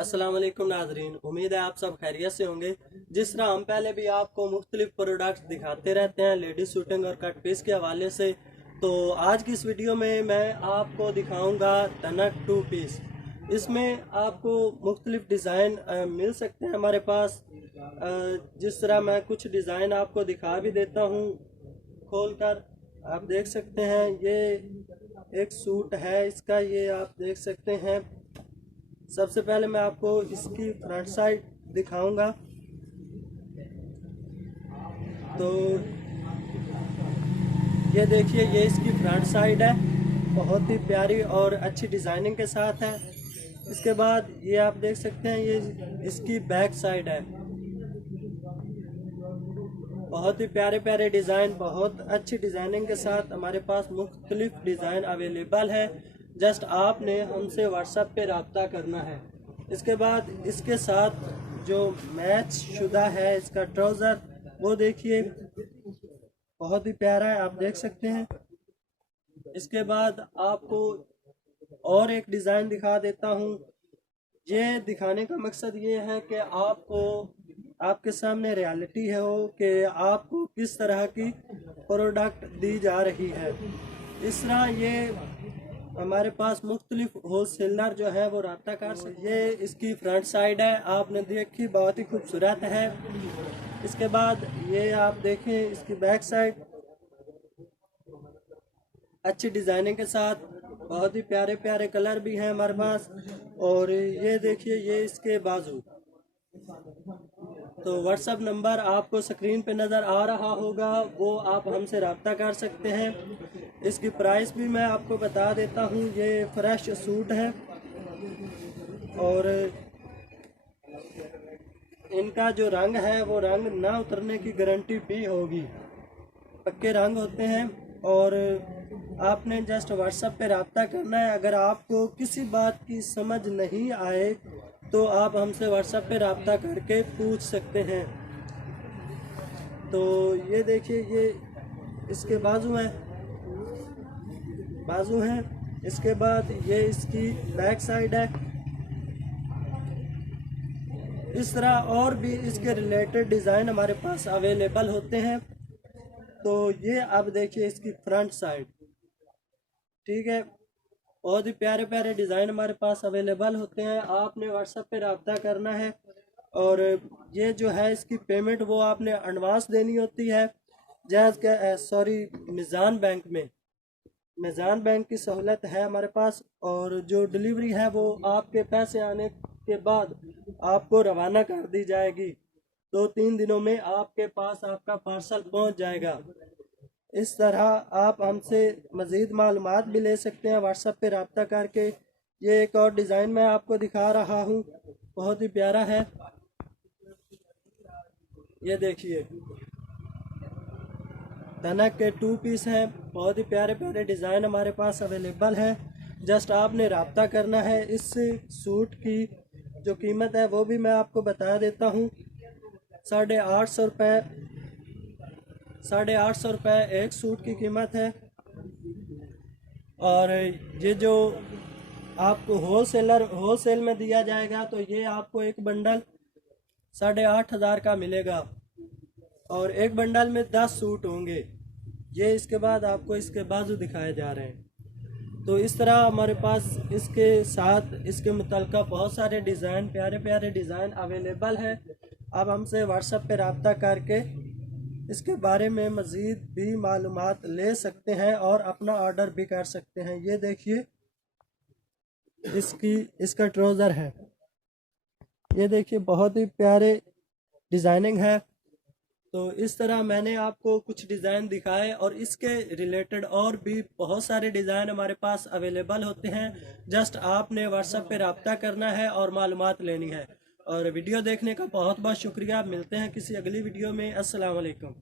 अस्सलाम वालेकुम नाजरीन, उम्मीद है आप सब खैरियत से होंगे। जिस तरह हम पहले भी आपको मुख्तलिफ प्रोडक्ट्स दिखाते रहते हैं लेडीज शूटिंग और कट पीस के हवाले से, तो आज की इस वीडियो में मैं आपको दिखाऊंगा तनक टू पीस। इसमें आपको मुख्तलिफ डिज़ाइन मिल सकते हैं हमारे पास। जिस तरह मैं कुछ डिज़ाइन आपको दिखा भी देता हूँ खोल कर। आप देख सकते हैं ये एक सूट है इसका, ये आप देख सकते हैं। सबसे पहले मैं आपको इसकी फ्रंट साइड दिखाऊंगा। तो ये देखिए, ये इसकी फ्रंट साइड है, बहुत ही प्यारी और अच्छी डिज़ाइनिंग के साथ है। इसके बाद ये आप देख सकते हैं ये इसकी बैक साइड है, बहुत ही प्यारे प्यारे डिज़ाइन, बहुत अच्छी डिज़ाइनिंग के साथ हमारे पास मुख्तलिफ डिज़ाइन अवेलेबल है। जस्ट आपने हमसे व्हाट्सएप पे रब्ता करना है। इसके बाद इसके साथ जो मैच शुदा है इसका ट्राउज़र, वो देखिए बहुत ही प्यारा है, आप देख सकते हैं। इसके बाद आपको और एक डिज़ाइन दिखा देता हूँ। ये दिखाने का मकसद ये है कि आपको आपके सामने रियलिटी है हो कि आपको किस तरह की प्रोडक्ट दी जा रही है। इस तरह ये हमारे पास मुख्तलिफ होलसेलर जो है वो रब्ता कर सकते। ये इसकी फ्रंट साइड है, आपने देखी, बहुत ही खूबसूरत है। इसके बाद ये आप देखें इसकी बैक साइड, अच्छी डिज़ाइनिंग के साथ, बहुत ही प्यारे प्यारे कलर भी हैं हमारे पास। और ये देखिए ये इसके बाजू। तो व्हाट्सएप नंबर आपको स्क्रीन पे नज़र आ रहा होगा, वो आप हमसे रब्ता कर सकते हैं। इसकी प्राइस भी मैं आपको बता देता हूँ। ये फ्रेश सूट है और इनका जो रंग है वो रंग ना उतरने की गारंटी भी होगी, पक्के रंग होते हैं। और आपने जस्ट व्हाट्सएप पे रब्ता करना है। अगर आपको किसी बात की समझ नहीं आए तो आप हमसे व्हाट्सएप पे रब्ता करके पूछ सकते हैं। तो ये देखिए ये इसके बाजू हैं। इसके बाद ये इसकी बैक साइड है। इस तरह और भी इसके रिलेटेड डिज़ाइन हमारे पास अवेलेबल होते हैं। तो ये अब देखिए इसकी फ्रंट साइड, ठीक है, बहुत ही प्यारे प्यारे डिज़ाइन हमारे पास अवेलेबल होते हैं। आपने व्हाट्सएप पे रब्ता करना है और ये जो है इसकी पेमेंट वो आपने एडवांस देनी होती है। मीज़ान बैंक की सहूलत है हमारे पास। और जो डिलीवरी है वो आपके पैसे आने के बाद आपको रवाना कर दी जाएगी। 2-3 दिनों में आपके पास आपका पार्सल पहुंच जाएगा। इस तरह आप हमसे मज़ीद मालूमात भी ले सकते हैं व्हाट्सएप पे रब्ता करके। ये एक और डिज़ाइन मैं आपको दिखा रहा हूँ, बहुत ही प्यारा है। ये देखिए तनक के 2 पीस हैं, बहुत ही प्यारे प्यारे डिज़ाइन हमारे पास अवेलेबल है। जस्ट आपने रब्ता करना है। इस सूट की जो कीमत है वो भी मैं आपको बता देता हूँ। 850 रुपये एक सूट की कीमत है। और ये जो आपको होलसेल में दिया जाएगा तो ये आपको एक बंडल 8,500 का मिलेगा और एक बंडल में 10 सूट होंगे। ये इसके बाद आपको इसके बाजू दिखाए जा रहे हैं। तो इस तरह हमारे पास इसके साथ इसके मुतल्लिक़ बहुत सारे डिज़ाइन, प्यारे प्यारे डिज़ाइन अवेलेबल है। आप हमसे व्हाट्सएप पे रब्ता करके इसके बारे में मज़ीद भी मालूमात ले सकते हैं और अपना ऑर्डर भी कर सकते हैं। ये देखिए इसका ट्राउज़र है, ये देखिए बहुत ही प्यारे डिज़ाइनिंग है। तो इस तरह मैंने आपको कुछ डिज़ाइन दिखाए और इसके रिलेटेड और भी बहुत सारे डिज़ाइन हमारे पास अवेलेबल होते हैं। जस्ट आपने व्हाट्सएप पे रब्ता करना है और मालूमात लेनी है। और वीडियो देखने का बहुत बहुत शुक्रिया। मिलते हैं किसी अगली वीडियो में। अस्सलाम वालेकुम।